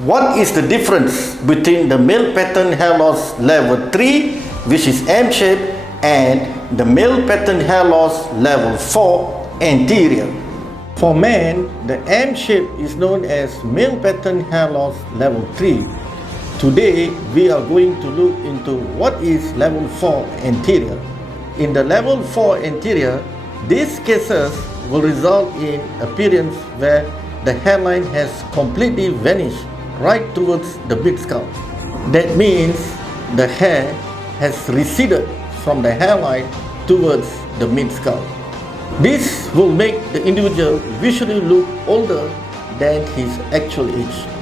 What is the difference between the male pattern hair loss level 3, which is M-shape, and the male pattern hair loss level 4, anterior? For men, the M shape is known as male pattern hair loss level 3. Today, we are going to look into what is level 4 anterior. In the level 4 anterior, these cases will result in appearance where the hairline has completely vanished right towards the mid-scalp. That means the hair has receded from the hairline towards the mid-scalp. This will make the individual visually look older than his actual age.